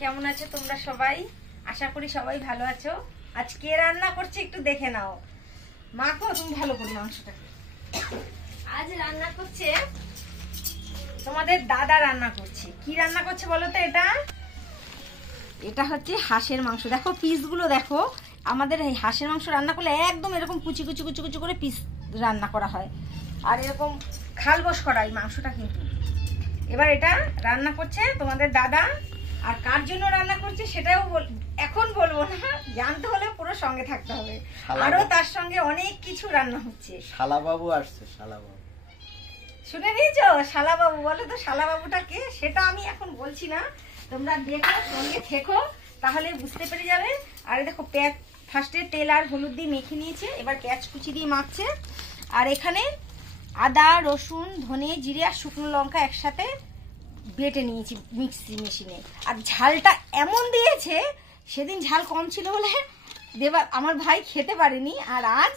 কেমন আছো তোমরা সবাই? আশা করি সবাই ভালো আছো। আজ কে রান্না করছে একটু দেখে নাও। মাখো তুমি ভালো করে মাংসটাকে। আজ রান্না করছে তোমাদের দাদা, রান্না করছে। কি রান্না করছে বলো তো? এটা হচ্ছে হাঁসের মাংস। দেখো পিসগুলো দেখো। আমাদের এই হাঁসের মাংস রান্না করলে একদম এরকম কুচি কুচি কুচি কুচি করে পিস রান্না করা হয়, আর এরকম খালবস করা এই মাংসটা। কিন্তু এবার এটা রান্না করছে তোমাদের দাদা। আর কার জন্য রান্না করছে সেটাও এখন বলবো না, জানতে হলে পুরো সঙ্গে থাকতে হবে। আরো তার সঙ্গে অনেক কিছু রান্না হচ্ছে। শালাবাবু আসছে। শালাবাবু শুনে নিয়েছো? শালাবাবু বলে তো, শালাবাবুটা কে সেটা আমি এখন বলছি না, তোমরা দেখো, সঙ্গে থেকো, তাহলে বুঝতে পেরে যাবে। আর দেখো ফার্স্টে তেল আর হলুদ দিয়ে মেখে নিয়েছে, এবার পেঁয়াজ কুচি দিয়ে মাখছে। আর এখানে আদা, রসুন, ধনে, জিরে আর শুকনো লঙ্কা একসাথে বেটে নিয়েছি মিক্সি মেশিনে। আর ঝালটা এমন দিয়েছে, সেদিন ঝাল কম ছিল বলে আমার ভাই খেতে পারেনি, আর আজ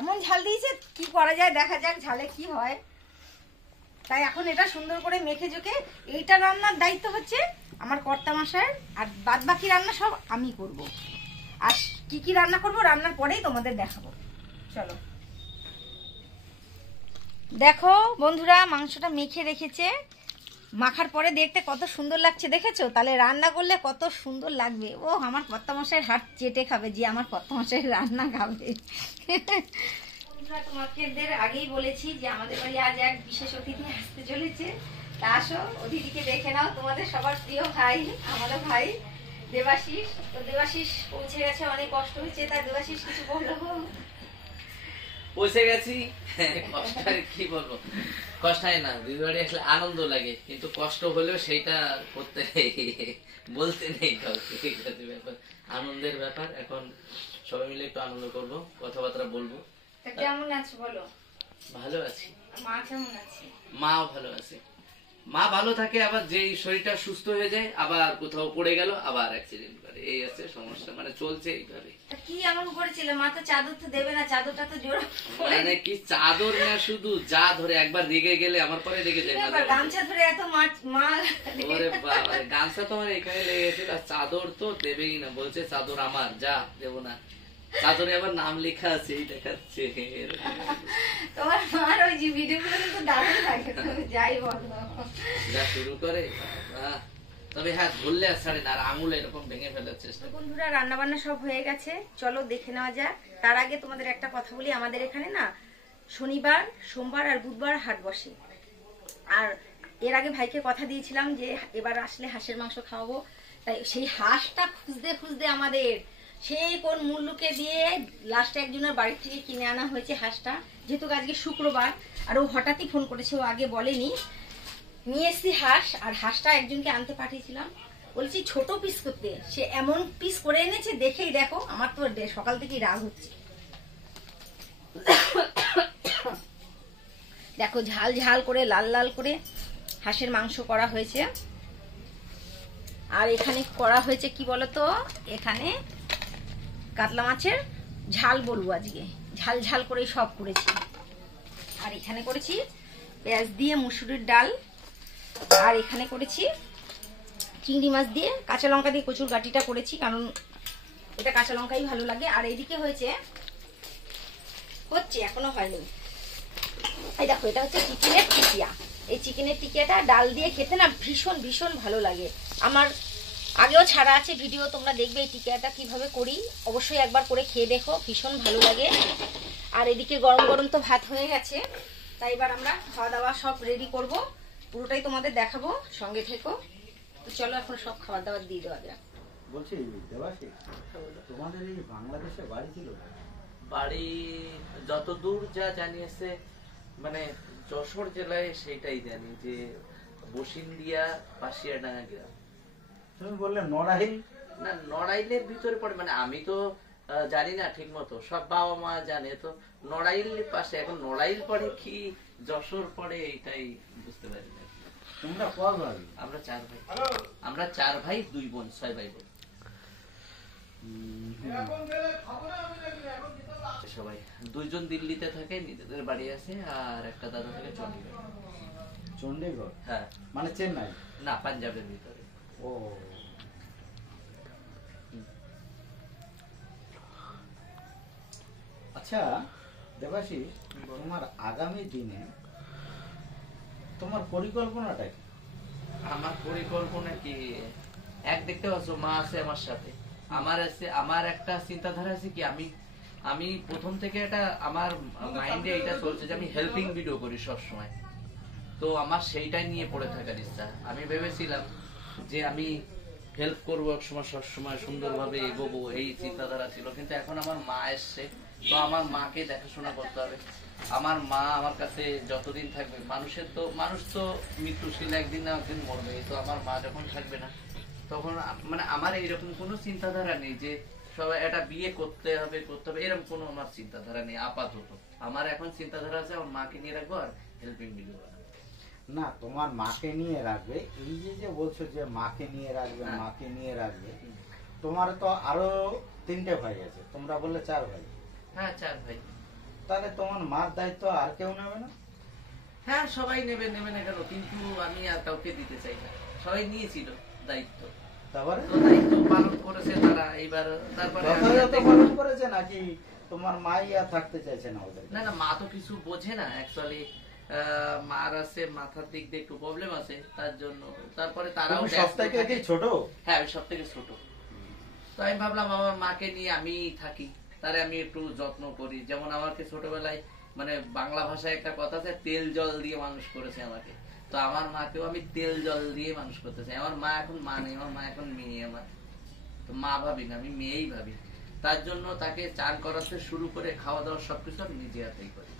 এমন ঝাল দিয়েছে, কি করা যায় দেখা যাক ঝালে কি হয়। তাই এখন এটা সুন্দর করে মেখে জোকে এইটা রান্নার দায়িত্ব হচ্ছে আমার কর্তামশায়ের, আর বাদ বাকি রান্না সব আমি করব। আর কি কি রান্না করব রান্নার পরেই তোমাদের দেখাবো। চলো দেখো বন্ধুরা, মাংসটা মেখে রেখেছে। মাখার পরে দেখতে কত সুন্দর লাগছে, দেখেছো? তাহলে রান্না করলে কত সুন্দর লাগবে। ও আমার কর্তামশাইয়ের হাত চেটে খাবে, যে আমার কর্তামশাইয়ের রান্না খাবে। তোমাদের আগেই বলেছি যে আমাদের বাড়ি আজ এক বিশেষ অতিথি আসতে চলেছে। তা আসো, অতিথিকে দেখে নাও। তোমাদের সবার প্রিয় ভাই, আমারও ভাই দেবাশিস। তো দেবাশিস পৌঁছে গেছে, অনেক কষ্ট হয়েছে। তা দেবাশিস কিছু বললো? পৌঁছে গেছি। কষ্ট কি বলবো, কষ্ট হয় না, দিদি বাড়ি আসলে আনন্দ লাগে, কিন্তু কষ্ট হলেও সেইটা করতে বলতে নেই কাউকে। ব্যাপার আনন্দের ব্যাপার। এখন সবাই মিলে একটু আনন্দ করবো, কথাবার্তা বলবো। কেমন আছো বলো? ভালো আছি। মা কেমন আছে? মাও ভালো আছে। মা ভালো থাকে, আবার যেই শরীরটা সুস্থ হয়ে যায় আবার কোথাও পড়ে গেল, আবার অ্যাক্সিডেন্ট করে, এই আছে সমস্যা। মানে চলছে এইভাবে। কি এমন করেছিল? মা তো চাদর তো দেবে না, চাদরটা তো জোর মানে কি চাদর না, শুধু যা ধরে একবার রেগে গেলে আমার পরে রেগে যায়। গামছা ধরে এত মা। ওরে বাবা, গামছা তো আমার এখানে লেগে গেছে, আর চাদর তো দেবেই না, বলছে চাদর আমার, যা দেবো না। চাদরে আবার নাম লেখা আছে, এই দেখাচ্ছে। তোমার মার ওই যে ভিডিওগুলো কিন্তু দারুণ লাগে, তুমি যাই বলো। যা শুরু করে, তবে হ্যাঁ ধরলে আর ছাড়ে না, আর আঙুল এরকম ভেঙে ফেলার চেষ্টা। বন্ধুরা রান্না বান্না সব হয়ে গেছে, চলো দেখে নেওয়া যাক। তার আগে তোমাদের একটা কথা বলি, আমাদের এখানে না শনিবার, সোমবার আর বুধবার হাট বসে। আর এর আগে ভাইকে কথা দিয়েছিলাম যে এবার আসলে হাঁসের মাংস খাওয়াবো। তাই সেই হাঁসটা খুঁজতে খুঁজতে আমাদের সেই কোন মূল্যকে দিয়ে লাস্টে একজনের বাড়ি থেকে কিনে আনা হয়েছে হাঁসটা। যেহেতু আজকে শুক্রবার, আর ও হঠাৎই ফোন করেছে, ও আগে বলেনি। নিয়ে এসছি হাঁস, আর হাঁসটা একজনকে আনতে পাঠিয়েছিলাম, বলছি ছোট পিস করতে, সে এমন পিস করে এনেছে, দেখেই দেখো আমার তো সকাল থেকেই রাগ হচ্ছে। দেখো ঝাল ঝাল করে, লাল লাল করে হাঁসের মাংস করা হয়েছে। আর এখানে করা হয়েছে কি বলতো, এখানে কাতলা মাছের ঝাল বলবো, আজকে ঝাল ঝাল করে সব করেছি। আর এখানে করেছি পেঁয়াজ দিয়ে মুসুরির ডাল, আর এখানে করেছি চিংড়ি মাছ দিয়ে কাঁচা লঙ্কা দিয়ে কচুর গাটিটা করেছি, কারণ এটা কাঁচা লঙ্কাই ভালো লাগে। আর এইদিকে হচ্ছে এখনো হয়নি, এই দেখো এটা হচ্ছে চিকেনের টিকিয়া। এই চিকেনের টিকিয়াটা ডাল দিয়ে খেতে না ভীষণ ভীষণ ভালো লাগে। আমার আগেও ছাড়া আছে ভিডিও, তোমরা দেখবে এই টিকিয়াটা কিভাবে করি, অবশ্যই একবার করে খেয়ে দেখো, ভীষণ ভালো লাগে। আর এদিকে গরম গরম তো ভাত হয়ে গেছে, তাই এবার আমরা খাওয়া দাওয়া সব রেডি করব, পুরোটাই তোমাদের দেখাবো, সঙ্গে থেকো। তো চলো এখন সব খাবার দাবার দিয়ে দেওয়া যাক। বলছি দেবাশিস, তোমাদের এই বাংলাদেশে বাড়ি ছিল? বাড়ি যতদূর যা জানিয়েছে, মানে যশোর জেলায়, সেটাই জানি যে বসিন্দিয়া পাশিয়াডাঙ্গা গ্রাম। তুমি বললে নড়াইল? না, নড়াইলের ভিতরে পড়ে, মানে আমি তো জানি না ঠিক মতো, সব বাবা মা জানে তো নড়াইল পাশে। এখন নড়াইল পড়ে কি যশোর পড়ে এইটাই বুঝতে পারি না। তোমরা কত ভাই? আমরা 4 ভাই। আমরা 4 ভাই 2 বোন, 6 ভাই বোন। সবাই 2 জন দিল্লিতে থাকে, নিজেদের বাড়ি আছে, আর একটা দাদা থাকে চণ্ডীগড়। চণ্ডীগড়? হ্যাঁ, মানে চেন্নাই? না, পাঞ্জাবের ভিতরে। ও আচ্ছা দেবাশিস, তোমার আগামী দিনে তোমার পরিকল্পনাটা কি? আমার পরিকল্পনা কি, এক দেখতে পাচ্ছ মা আছে আমার সাথে, আমার একটা চিন্তাধারা আছে কি, আমি প্রথম থেকে এটা আমার মাইন্ডে এটা চলছে যে আমি হেল্পিং ভিডিও করি সব সময়। তো আমার সেইটাই নিয়ে পড়ে থাকার ইচ্ছা। আমি ভেবেছিলাম যে আমি হেল্প করবো এক সময়, সবসময় সুন্দরভাবে এগোবো, এই চিন্তাধারা ছিল। কিন্তু এখন আমার মা এসছে, তো আমার মাকে দেখাশোনা করতে হবে। আমার মা আমার কাছে যতদিন থাকবে, মানুষ তো মৃত্যুশীল, একদিন না একদিন মরবে। তো আমার মা যখন থাকবে না, তখন মানে আমার এইরকম কোনো চিন্তাধারা নেই যে সবাই একটা বিয়ে করতে হবে এরকম কোনো আমার চিন্তাধারা নেই আপাতত। আমার এখন চিন্তাধারা আছে আমার মাকে নিয়ে রাখবো আর হেল্পিং ভিডিও বানাবো। না, তোমার মাকে নিয়ে রাখবে, এই যে বলছো যে মাকে নিয়ে রাখবে, হ্যাঁ। মাকে নিয়ে রাখবে, তোমার তো আরো 3টে ভাই আছে, তোমরা বললে 4 ভাই। হ্যাঁ 4 ভাই। তাহলে তোমার মার দায়িত্ব আর কেউ নেবে না? হ্যাঁ সবাই নেবে না কেন, কিন্তু আমি আর কাউকে দিতে চাই না। সবাই নিয়েছিল দায়িত্ব, তারপরে তো দায়িত্ব পালন করেছে তারা। এইবার তারপরে আমি আর যথাযথ পালন করেছে নাকি তোমার মাই আর থাকতে চাইছে না ওদের? না, মা তো কিছু বোঝে না অ্যাকচুয়ালি। মার আছে, মাথার দিক দিয়ে একটু প্রবলেম আছে, তার জন্য। তারপরে তারাও তুমি সব থেকে কি ছোট? হ্যাঁ আমি সব থেকে ছোট। তো আমি ভাবলাম আমার মাকে নিয়ে আমি থাকি, তারে আমি একটু যত্ন করি। যেমন আমাকে ছোটবেলায় মানে বাংলা ভাষায় একটা কথা আছে, তেল জল দিয়ে মানুষ করেছে আমাকে। তো আমার মাকেও আমি তেল জল দিয়ে মানুষ করতে চাই। আমার মা এখন মা নেই, আমার মা এখন মেয়ে আমার। তো মা ভাবি না, আমি মেয়েই ভাবি। তার জন্য তাকে চান করাতে শুরু করে খাওয়া দাওয়া সবকিছু আমি নিজে হাতেই করি,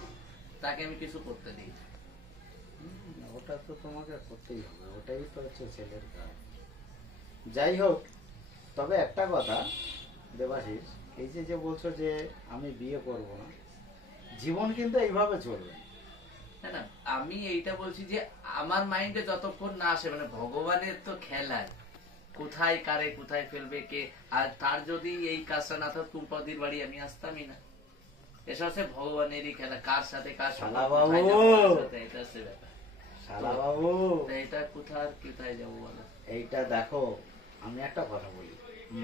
তাকে আমি কিছু করতে দিই। ওটা তো তোমাকে করতেই হবে, ওটাই তো হচ্ছে ছেলের কাজ। যাই হোক, তবে একটা কথা দেবাশিস, এই যে বলছো যে আমি বিয়ে করব না, জীবন কিন্তু এইভাবে চলবে। না না, আমি এইটা বলছি যে আমার মাইন্ডে যতক্ষণ না আসে, মানে ভগবানের তো খেলা, কোথায় কারে কোথায় ফেলবে কে। আর তার যদি এই কাজটা না থাকতো কুম্পাদির বাড়ি আমি আসতামই না। এসব হচ্ছে ভগবানেরই খেলা, কার সাথে কার সাথে শালা বাবু। এটা হচ্ছে ব্যাপার। শালা বাবু, তো এটা কোথায় যাবো বলো? এইটা দেখো, আমি একটা কথা বলি,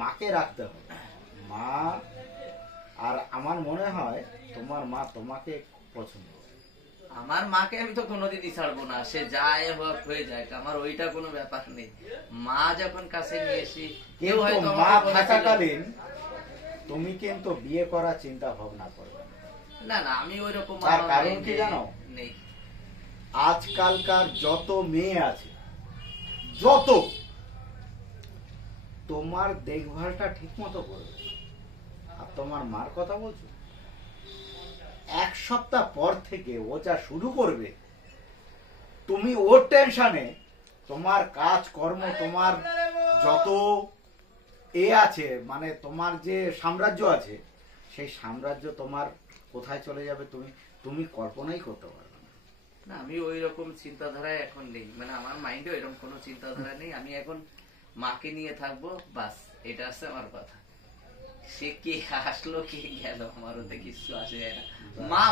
মাকে রাখতে হবে। মা, আর আমার মনে হয় তোমার মা তোমাকে পছন্দ করে। আমার মাকে আমি তো কোনোদিনই ছাড়বো না, সে যায় হোক হয়ে যায়, আমার ওইটা কোনো ব্যাপার নেই। মা যখন কাছে নিয়ে এসি, কেউ কিন্তু হয়তো মা আমাকে বলেছিল- থাকাকালীন তুমি কিন্তু বিয়ে করার চিন্তা ভাবনা করবে না। না না, আমি ওইরকম তার আমার কারণ mind কি এ জানো? নেই। আজকালকার যত মেয়ে আছে, যত, তোমার দেখভালটা ঠিক মতো করবে। আর তোমার মার কথা বলছো, 1 সপ্তাহ পর থেকে ও যা শুরু করবে, তুমি ওর টেনশনে তোমার কাজ কর্ম, তোমার যত আছে, মানে তোমার যে সাম্রাজ্য আছে, সেই সাম্রাজ্য তোমার কোথায় চলে যাবে তুমি কল্পনাই করতে পারবে না। না, আমি ওই রকম চিন্তাধারায় এখন নেই, মানে আমার মাইন্ডে ওইরকম কোনো চিন্তাধারা নেই। আমি এখন মাকে নিয়ে থাকবো, বাস, এটা আছে আমার কথা। সে কে আসলো কে গেল, আমার ওতে কিছু আসে যায় না। মা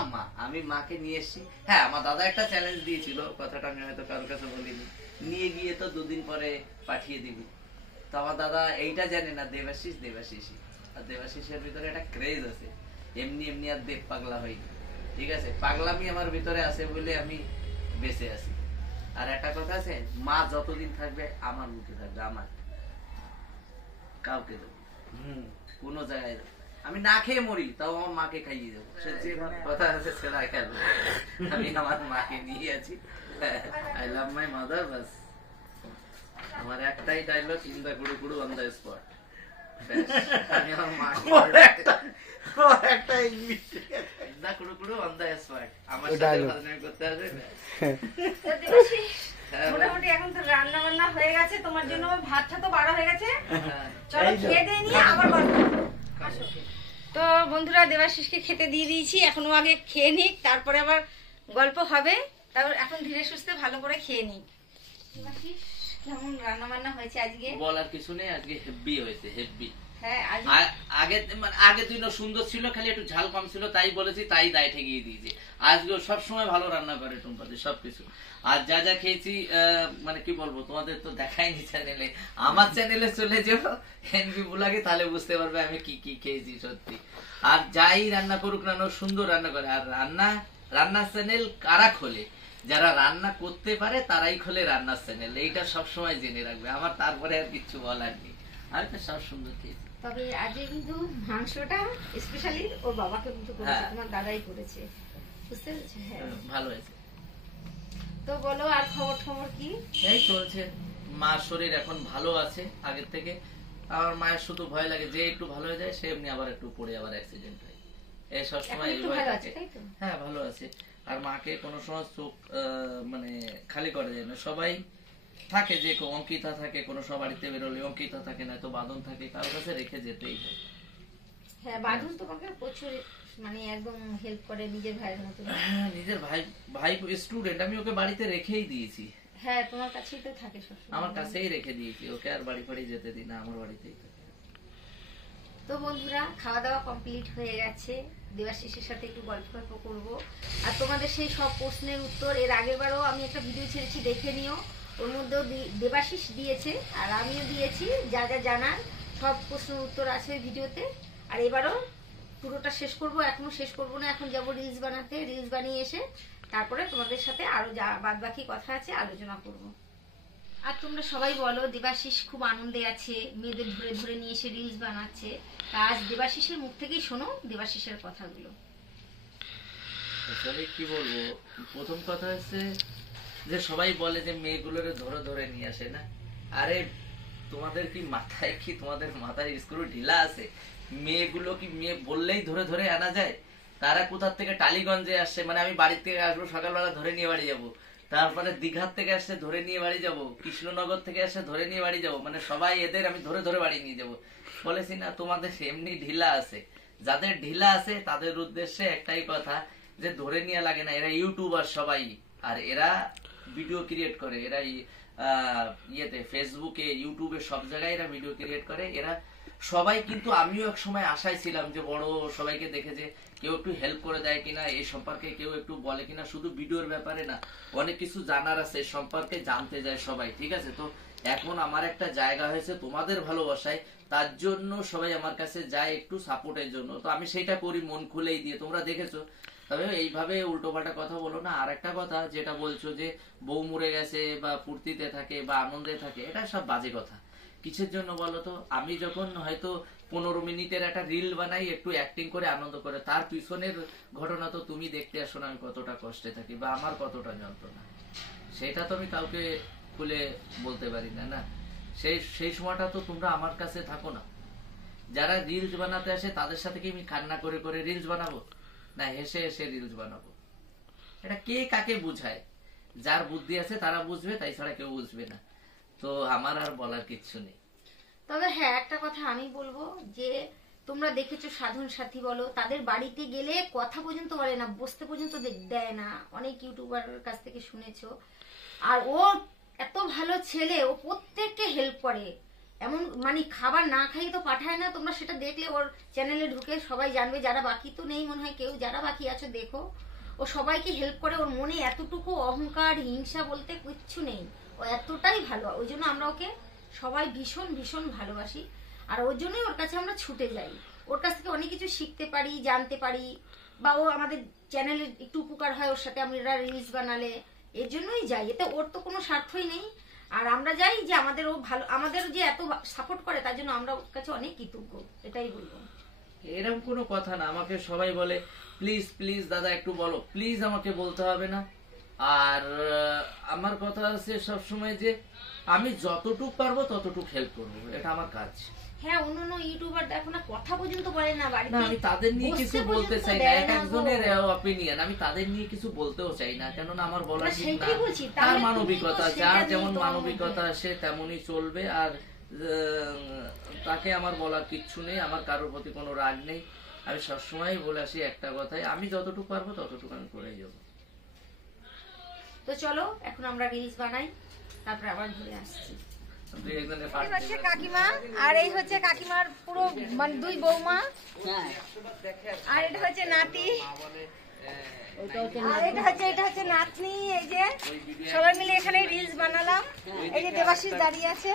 আমি মাকে নিয়ে এসেছি। হ্যাঁ, আমার দাদা একটা চ্যালেঞ্জ দিয়েছিল, কথাটা আমি হয়তো কারোর কাছে বলিনি, নিয়ে গিয়ে তো 2 দিন পরে পাঠিয়ে দিবি। তো আমার দাদা এইটা জানে না দেবাশিসই, আর দেবাশিসের ভিতরে একটা ক্রেজ আছে। এমনি আর দেব পাগলা হয়নি, ঠিক আছে? পাগলামি আমার ভিতরে আছে বলে আমি বেঁচে আছি। আর একটা কথা আছে, মা যতদিন থাকবে আমার মুখে থাকবে, আমার কাউকে দেবো কোনো জায়গায়। আমি না খেয়ে মরি, তাও আমার মাকে খাইয়ে দেবো। সে যে কথা আছে সেটা খেলবো। আমি আমার মাকে নিয়ে আছি, আই লাভ মাই মাদার, বাস। আমার একটাই ডায়লগ, ইন দা কুড়ু কুড়ু অন দা স্পট। আমি আমার মাকে একটা ইংলিশ দা কুড়ু কুড়ু অন দা স্পট, আমার সাথে ভালোবাসা করতে আসবে। তো দেবাশিস, হ্যাঁ, মোটামুটি এখন তো রান্না বান্না হয়ে গেছে, তোমার জন্য আমার ভাতটা তো বাড়া হয়ে গেছে। হ্যাঁ। চলো খেয়ে দিয়ে নিয়ে আবার গল্প করবো। আসো। তো বন্ধুরা, দেবাশিসকে খেতে দিয়ে দিয়েছি, এখনো আগে খেয়ে নিক, তারপরে আবার গল্প হবে। তারপর এখন ধীরে সুস্থে ভালো করে খেয়ে নিক। দেবাশিস, কেমন রান্না বান্না হয়েছে আজকে? বলার কিছু নেই, আজকে হেভি হয়েছে, হেভি। হ্যাঁ আগে মানে আগের দিনও সুন্দর ছিল, খালি একটু ঝাল কম ছিল তাই বলেছি, তাই দায় ঠেকিয়ে দিয়েছি। আজকেও সবসময় ভালো রান্না করে টুম্পাদি সবকিছু। আর যা যা খেয়েছি মানে কি বলবো, তোমাদের তো দেখাইনি চ্যানেলে, আমার চ্যানেলে চলে যাবো এনবি ব্লগে, তাহলে বুঝতে পারবে আমি কি কি খেয়েছি সত্যি। আর যাই রান্না করুক না সুন্দর রান্না করে। আর রান্নার চ্যানেল কারা খোলে? যারা রান্না করতে পারে তারাই খোলে রান্নার চ্যানেল, এইটা সবসময় জেনে রাখবে। আমার তারপরে আর কিছু বলার নেই, আমি তো সব সুন্দর খেয়েছি। তবে আজকে কিন্তু মাংসটা স্পেশালি ওর বাবাকে কিন্তু করেছে, তোমার দাদাই করেছে, বুঝতে পেরেছো? হ্যাঁ ভালো হয়েছে। তো বলো আর খবর কি? এই চলছে, মার শরীর এখন ভালো আছে আগের থেকে। আমার মায়ের শুধু ভয় লাগে যে একটু ভালো হয়ে যায় সে এমনি আবার একটু পড়ে আবার অ্যাক্সিডেন্ট হয়, এই সবসময় এই ভয় থাকে। হ্যাঁ ভালো আছে। আর মাকে কোনো সময় চোখ মানে খালি করে যায় না, সবাই থাকে যে অঙ্কিতা থাকে, কোনো সব বাড়িতে বেরোলে অঙ্কিতা থাকে, না তো বাঁধন থাকে, কারোর কাছে রেখে যেতেই হয়। হ্যাঁ বাঁধন তোমাকে প্রচুর মানে একদম হেল্প করে, নিজের ভাইয়ের মতো। হ্যাঁ নিজের ভাই স্টুডেন্ট, আমি ওকে বাড়িতে রেখেই দিয়েছি। হ্যাঁ তোমার কাছেই তো থাকে সবসময়। আমার কাছেই রেখে দিয়েছি ওকে, আর বাড়ি ফাড়ি যেতে দিই না, আমার বাড়িতেই থাকে। তো বন্ধুরা খাওয়া দাওয়া কমপ্লিট হয়ে গেছে, দেবাশিসের সাথে একটু গল্প করবো। আর তোমাদের সেই সব প্রশ্নের উত্তর এর আগের বারও আমি একটা ভিডিও ছেড়েছি, দেখে নিও। ওর মধ্যেও দেবাশিস দিয়েছে আর আমিও দিয়েছি, যা যা জানার সব প্রশ্নের উত্তর আছে ওই ভিডিওতে। আর এবারও পুরোটা শেষ করব, এখনো শেষ করব না, এখন যাবো রিলস বানাতে। রিলস বানিয়ে এসে তারপরে তোমাদের সাথে আরো যা বাদ বাকি কথা আছে আলোচনা করব। আর তোমরা সবাই বলো দেবাশিস খুব আনন্দে আছে, মেয়েদের ধরে ধরে নিয়ে এসে রিলস বানাচ্ছে। আজ দেবাশিসের মুখ থেকেই শোনো দেবাশিসের কথাগুলো। আসলে কি বলবো, প্রথম কথা হচ্ছে যে সবাই বলে যে মেয়েগুলোরে ধরে ধরে নিয়ে আসে না। আরে তোমাদের কি মাথায় কি, তোমাদের মাথায় স্ক্রু ঢিলা আছে? মেয়েগুলো কি মেয়ে বললেই ধরে ধরে আনা যায়? তারা কোথার থেকে টালিগঞ্জে আসছে, মানে আমি বাড়ির থেকে আসবো সকালবেলা ধরে নিয়ে বাড়ি যাবো, তারপরে দীঘার থেকে আসছে ধরে নিয়ে বাড়ি যাবো, কৃষ্ণনগর থেকে আসছে ধরে নিয়ে বাড়ি যাবো, মানে সবাই এদের আমি ধরে ধরে বাড়ি নিয়ে যাবো। বলেছি না তোমাদের এমনি ঢিলা আছে। যাদের ঢিলা আছে তাদের উদ্দেশ্যে একটাই কথা, যে ধরে নিয়ে লাগে না, এরা ইউটিউবার সবাই। আর এরা ভিডিও ক্রিয়েট করে, এরা ইয়েতে ফেসবুকে ইউটিউবে সব জায়গায় এরা ভিডিও ক্রিয়েট করে। এরা সবাই কিন্তু, আমিও এক সময় আশায় ছিলাম যে বড় সবাইকে দেখে যে কেউ একটু হেল্প করে দেয় কিনা, এই সম্পর্কে কেউ একটু বলে কিনা। শুধু ভিডিওর ব্যাপারে না, অনেক কিছু জানার আছে সম্পর্কে, জানতে যায় সবাই, ঠিক আছে? তো এখন আমার একটা জায়গা হয়েছে তোমাদের ভালোবাসায়, তার জন্য সবাই আমার কাছে যায় একটু সাপোর্টের জন্য। তো আমি সেটা করি মন খুলেই দিয়ে, তোমরা দেখেছো। তবে এইভাবে উল্টোপাল্টা কথা বলো না। আর একটা কথা যেটা বলছো যে বউ মরে গেছে বা ফুর্তিতে থাকে বা আনন্দে থাকে, এটা সব বাজে কথা। কিসের জন্য বলো তো? আমি যখন হয়তো 15 মিনিটের একটা রিল বানাই, একটু অ্যাক্টিং করে আনন্দ করে, তার পিছনের ঘটনা তো তুমি দেখতে আসো না, আমি কতটা কষ্টে থাকি বা আমার কতটা যন্ত্রণা, সেটা তো আমি কাউকে খুলে বলতে পারি না। না সেই সময়টা তো তোমরা আমার কাছে থাকো না। যারা রিলস বানাতে আসে তাদের সাথে কি আমি কান্না করে করে রিলস বানাবো, না হেসে হেসে রিলস বানাবো? এটা কে কাকে বুঝায়? যার বুদ্ধি আছে তারা বুঝবে, তাই ছাড়া কেউ বুঝবে না। তো আমার আর বলার কিচ্ছু নেই। তবে হ্যাঁ একটা কথা আমি বলবো, যে তোমরা দেখেছো সাধন সাথী বলো, তাদের বাড়িতে গেলে কথা পর্যন্ত বলে না, বসতে পর্যন্ত দেয় না, অনেক ইউটিউবারের কাছ থেকে শুনেছো। আর ও এত ভালো ছেলে, ও প্রত্যেককে হেল্প করে, এমন মানে খাবার না খাইয়ে তো পাঠায় না। তোমরা সেটা দেখলে ওর চ্যানেলে ঢুকে সবাই জানবে, যারা বাকি তো নেই মনে হয় কেউ, যারা বাকি আছো দেখো, ও সবাইকে হেল্প করে। ওর মনে এতটুকু অহংকার হিংসা বলতে কিচ্ছু নেই, ও এতটাই ভালো। ওই জন্য আমরা ওকে সবাই ভীষণ ভীষণ ভালোবাসি, আর ওর জন্যই ওর কাছে আমরা ছুটে যাই। ওর কাছ থেকে অনেক কিছু শিখতে পারি, জানতে পারি, বা ও আমাদের চ্যানেলে একটু উপকার হয় ওর সাথে আমরা রিলস বানালে, এর জন্যই যাই। এতে ওর তো কোনো স্বার্থই নেই। আর আমরা যাই যে আমাদের ও ভালো, আমাদের যে এত সাপোর্ট করে, তার জন্য আমরা ওর কাছে অনেক কৃতজ্ঞ, এটাই বলবো। এরকম কোনো কথা না, আমাকে সবাই বলে প্লিজ প্লিজ দাদা একটু বলো, প্লিজ আমাকে বলতে হবে না। আর আমার কথা আছে সবসময় যে আমি যতটুক পারবো ততটুক হেল্প করবো, এটা আমার কাজ। হ্যাঁ অন্য ইউটিউবার দেখো না কথা পর্যন্ত বলে না বাড়িতে, না আমি তাদের নিয়ে কিছু বলতে চাই না, এক একজনের অপিনিয়ন, আমি তাদের নিয়ে কিছু বলতেও চাই না, কেননা আমার বলা ঠিক না। তার মানবিকতা, যার যেমন মানবিকতা সে তেমনই চলবে। আর তাকে আমার বলার কিচ্ছু নেই, আমার কারোর প্রতি কোনো রাগ নেই। আমি সবসময় বলে আসি একটা কথাই, আমি যতটুকু পারবো ততটুকু আমি করেই যাবো। তো চলো এখন আমরা রিলস বানাই, তারপরে আবার ঘুরে আসছি। দুই একজনের এই পার্ট হচ্ছে কাকিমা, আর এই হচ্ছে কাকিমার পুরো মানে দুই বৌমা, আর এটা হচ্ছে নাতি, আর এটা হচ্ছে নাতনি। এই যে সবাই মিলে এখানে রিলস বানালাম। এই যে দেবাশিস দাঁড়িয়ে আছে,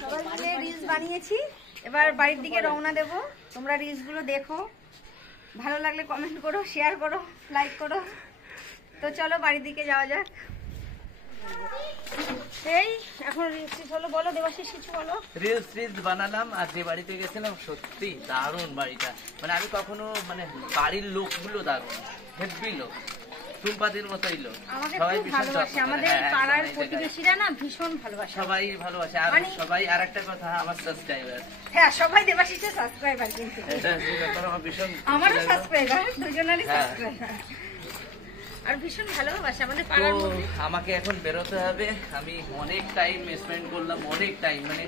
সবাই মিলে রিলস বানিয়েছি। এবার বাড়ির দিকে রওনা দেব। তোমরা রিলস গুলো দেখো, ভালো লাগলে কমেন্ট করো, শেয়ার করো, লাইক করো। তো চলো বাড়ির দিকে যাওয়া যাক। এই এখন রিলস হলো, বলো দেবাশিস কিছু বলো। রিলস বানালাম, আর যে বাড়িতে গেছিলাম সত্যি দারুণ বাড়িটা। মানে আমি কখনো মানে বাড়ির লোকগুলো দারুণ, হেভি লোক, টুম্পাদির মতোই লোক। আমাকে সবাই খুব ভীষণ ভালোবাসে, যত্ন করে। আমাদের হ্যাঁ, পাড়ার একদম এই প্রতিবেশীরা না ভীষণ ভালোবাসে। জায়গায়। সবাই ভালোবাসে, আর মানে- সবাই আর একটা কথা, আমার সাবস্ক্রাইবার, হ্যাঁ, সবাই দেবাশিসের সাবস্ক্রাইবার কিন্তু। এটা যে ব্যাপার আমার ভীষণ আমারও সাবস্ক্রাইবার, দুজনেরই হ্যাঁ। সাবস্ক্রাইবার। আর ভীষণ ভালোবাসে আমাদের তো পাড়ার মধ্যে। আমাকে এখন বেরোতে হবে। আমি অনেক টাইম স্পেন্ড করলাম, অনেক টাইম, মানে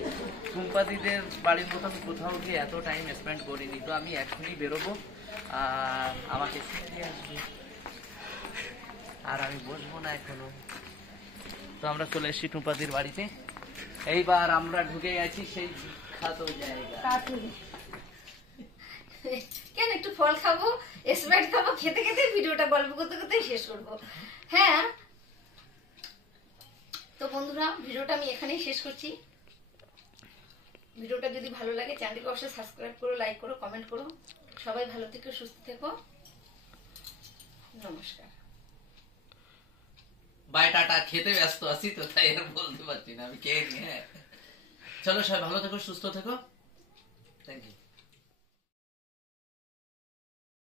টুম্পাদিদের বাড়ির মতো আমি কোথাও গিয়ে এত টাইম স্পেন্ড করিনি। তো আমি এখনই বেরোবো, আর আমাকে ছেড়ে আসবে, আর আমি বসবো না এখনো। তো আমরা চলে এসেছি টুম্পাদির বাড়িতে। এইবার আমরা ঢুকে গেছি সেই বিখ্যাত জায়গা। কাতুরি। কেন একটু ফল খাবো, স্প্রাইট খাবো, খেতে খেতে ভিডিওটা গল্প করতে করতেই শেষ করবো। হ্যাঁ, তো বন্ধুরা ভিডিওটা আমি এখানেই শেষ করছি। ভিডিওটা যদি ভালো লাগে চ্যানেলটিকে অবশ্যই সাবস্ক্রাইব করো, লাইক করো, কমেন্ট করো। সবাই ভালো থেকো, সুস্থ থেকো। নমস্কার। Bye tata. খেতে ব্যস্ত আছি তো তাই আর বলতে পারছি না, আমি খেয়ে নিয়ে। চলো সবাই ভালো থেকো, সুস্থ থেকো। Thank you.